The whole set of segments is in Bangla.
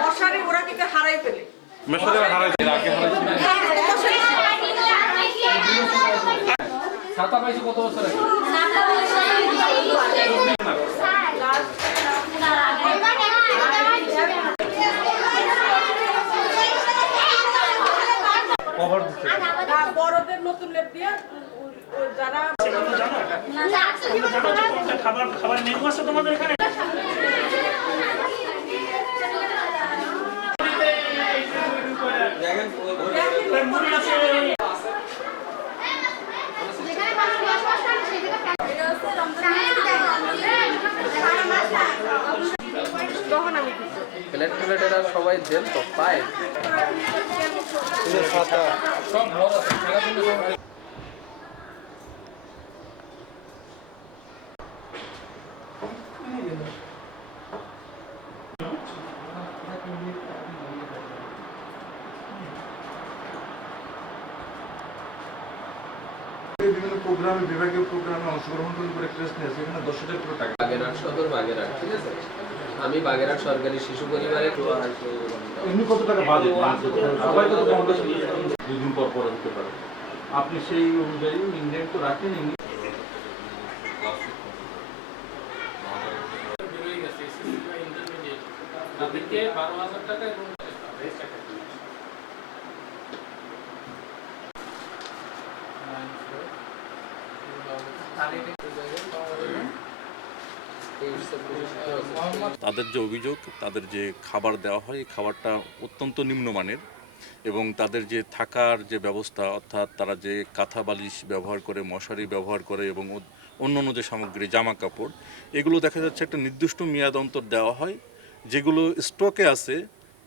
মশারি ওরা কিন্তু হারাই ফেলে। ছাতা পাইছি কত বছর কভার দিচ্ছে। বড়দের নতুন লেপ দিয়ে ও- ও যারা খাবার খাবার মেনু আছে তোমাদের এখানে মুড়ি আছে তখন আমি কিছু প্লেট প্লেট এরা সবাই দেন তো পায়। সব বিভিন্ন প্রোগ্রামে বিভাগীয় প্রোগ্রামে অংশগ্রহণ করে ক্রেস্ট নিয়েছে এখানে দশ হাজার টাকা। বাগেরহাট সদর বাগেরহাট ঠিক আছে? আমি বাগেরহাট সরকারি শিশু পরিবারে এমনি কত টাকা বাজে সবাই তো কম বেশি দুই দিন পর পর হতে পারে। আপনি সেই অনুযায়ী ইন্ডিয়ান তো রাখেন এমনি তাদেরকে বারো হাজার টাকা এবং তাদের যে অভিযোগ, তাদের যে খাবার দেওয়া হয়, এই খাবারটা অত্যন্ত নিম্নমানের এবং তাদের যে থাকার যে ব্যবস্থা, অর্থাৎ তারা যে কাঁথা বালিশ ব্যবহার করে, মশারি ব্যবহার করে এবং অন্যান্য যে সামগ্রী, জামা কাপড়, এগুলো দেখা যাচ্ছে একটা নির্দিষ্ট মেয়াদ অন্তর দেওয়া হয়, যেগুলো স্টকে আছে,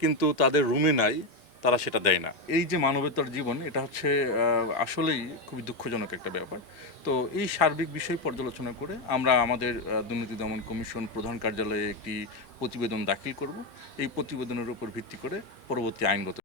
কিন্তু তাদের রুমে নাই। তারা সেটা দেয় না। এই যে মানবতার জীবন, এটা হচ্ছে আসলেই খুবই দুঃখজনক একটা ব্যাপার। তো এই সার্বিক বিষয় পর্যালোচনা করে আমরা আমাদের দুর্নীতি দমন কমিশন প্রধান কার্যালয়ে একটি প্রতিবেদন দাখিল করব। এই প্রতিবেদনের উপর ভিত্তি করে পরবর্তী আইনগত